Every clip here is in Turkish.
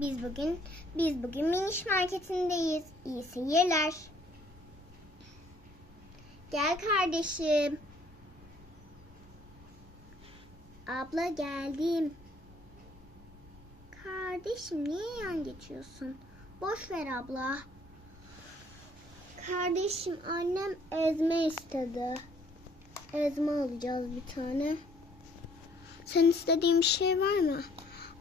Biz bugün biz bugün Miniş marketindeyiz. İyi seyirler. Gel kardeşim. Abla geldim. Kardeşim niye yan geçiyorsun? Boş ver abla. Kardeşim annem ezme istedi. Ezme alacağız bir tane. Sen istediğin bir şey var mı?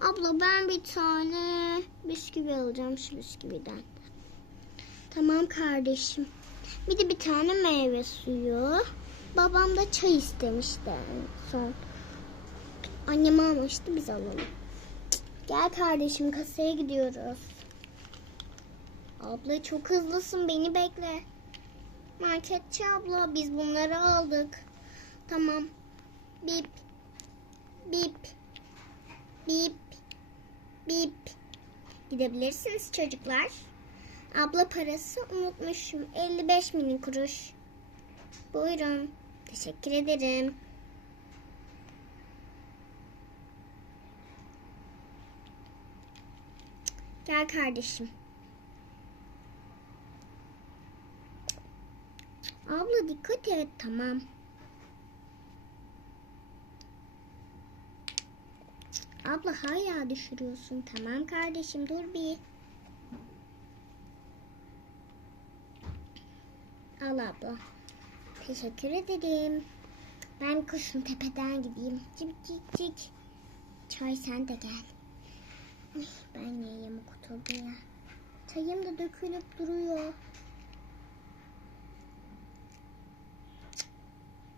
Abla ben bir tane bisküvi alacağım şu bisküviden. Tamam kardeşim. Bir de bir tane meyve suyu. Babam da çay istemişti en son. Annem almıştı biz alalım. Gel kardeşim kasaya gidiyoruz. Abla çok hızlısın beni bekle. Marketçi abla biz bunları aldık. Tamam. Bip. Bip. Bip. Bip. Gidebilirsiniz çocuklar. Abla parası unutmuşum. 55 mini kuruş. Buyurun. Teşekkür ederim. Gel kardeşim. Abla dikkat et tamam. Abla hala düşürüyorsun. Tamam kardeşim dur bir. Al abla. Teşekkür ederim. Ben kuşun tepeden gideyim. Cik cik cik. Çay sen de gel. Ay, ben niye yamuk oturdum ya? Çayım da dökülüp duruyor.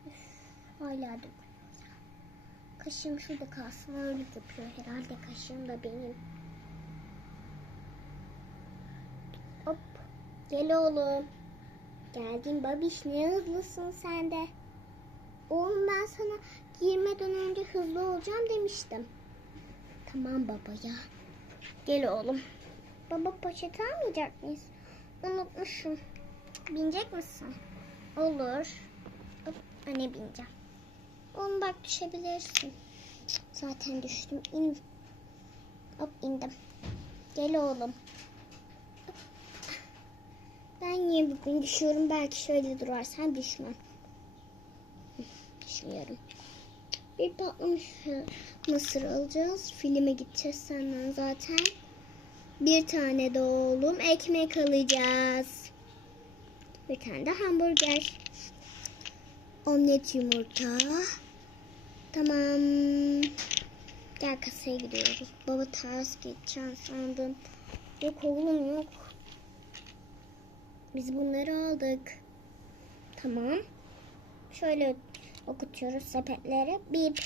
Üf, Hala dökülüyor. Kaşım şurada kalsın öyle yapıyor. Herhalde kaşım da benim. Hop. Gel oğlum. Geldin babiş ne hızlısın sen de. Oğlum ben sana girmeden önce hızlı olacağım demiştim. Tamam baba ya. Gel oğlum. Baba poşet almayacak mıyız? Unutmuşum. Binecek misin? Olur. Hop, anne bineceğim. Oğlum bak düşebilirsin. Zaten düştüm. İn. Hop indim. Gel oğlum. Ben niye bugün düşüyorum? Belki şöyle durarsan düşmem. Hı, Düşmüyorum. Bir tatlı mısır- mısır alacağız. Filme gideceğiz senden zaten. Bir tane de oğlum ekmek alacağız. Bir tane de hamburger. Omlet yumurta. Tamam. Gel kasaya gidiyoruz. Baba ters geçeceğim sandım. Yok oğlum yok. Biz bunları aldık. Tamam. Şöyle okutuyoruz sepetlere. Bip.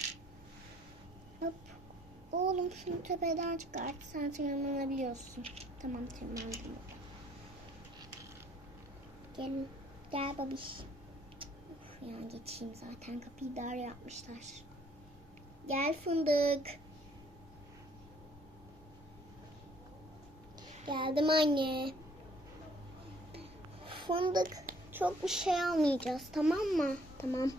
Hop. Oğlum şunu tepeden çıkart. Sen tırmanabiliyorsun. Tamam tırmandım. Gel, gel babiş. Of ya geçeyim zaten kapıyı dar yapmışlar. Gel fındık. Geldim anne. Fındık çok bir şey almayacağız tamam mı? Tamam.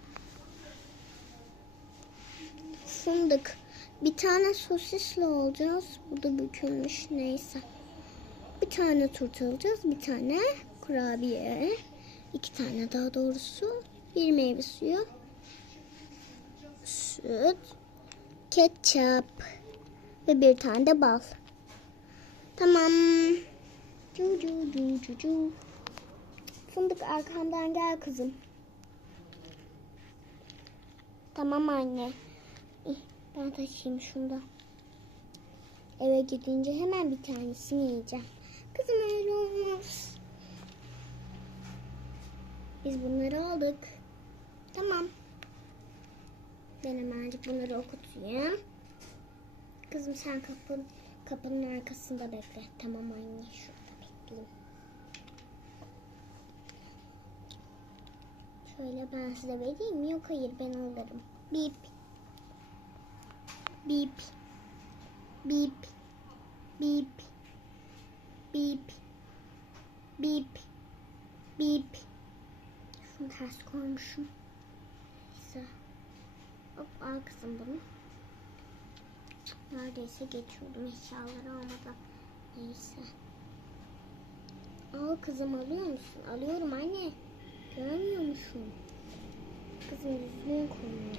Fındık. Bir tane sosisli alacağız. Bu da bükülmüş neyse. Bir tane turta alacağız. Bir tane kurabiye. iki tane daha doğrusu. Bir meyve suyu. Süt. Ketçap. Ve bir tane de bal. Tamam. Cu cu cu cu cu. Fındık arkamdan gel kızım. Tamam anne. Ben taşıyayım şunu da. Eve gidince hemen bir tanesini yiyeceğim. Kızım öyle olmaz. Biz bunları aldık. Tamam. Ben hemencik bunları okutayım. Kızım sen kapın, kapının arkasında bekle. Tamam anne şurada bekleyeyim. Şöyle ben size vereyim? Yok hayır ben alırım. Bip. Bip. Bip. Bip. Bip. Bip. Bip. Şunu ters koymuşum. Hop al kızım bunu. Neredeyse geçiyordum eşyaları almadan. Neyse. Al kızım alıyor musun? Alıyorum anne. Görmüyor musun? Kızım düzgün konuş.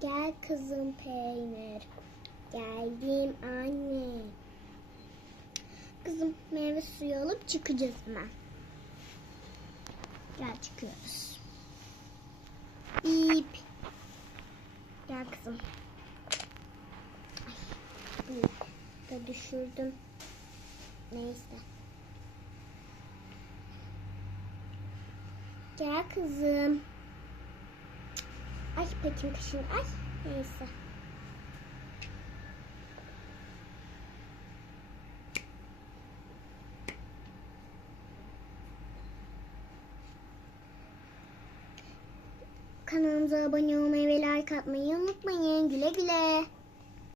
Gel kızım peynir. Geldim anne. Kızım meyve suyu alıp çıkacağız hemen. Gel çıkıyoruz. İp. Gel kızım. Ay, da düşürdüm. Neyse. Gel kızım. Ay pekim kaşın. Ay neyse. Kanalımıza abone olmayı ve like atmayı unutmayın. Güle güle.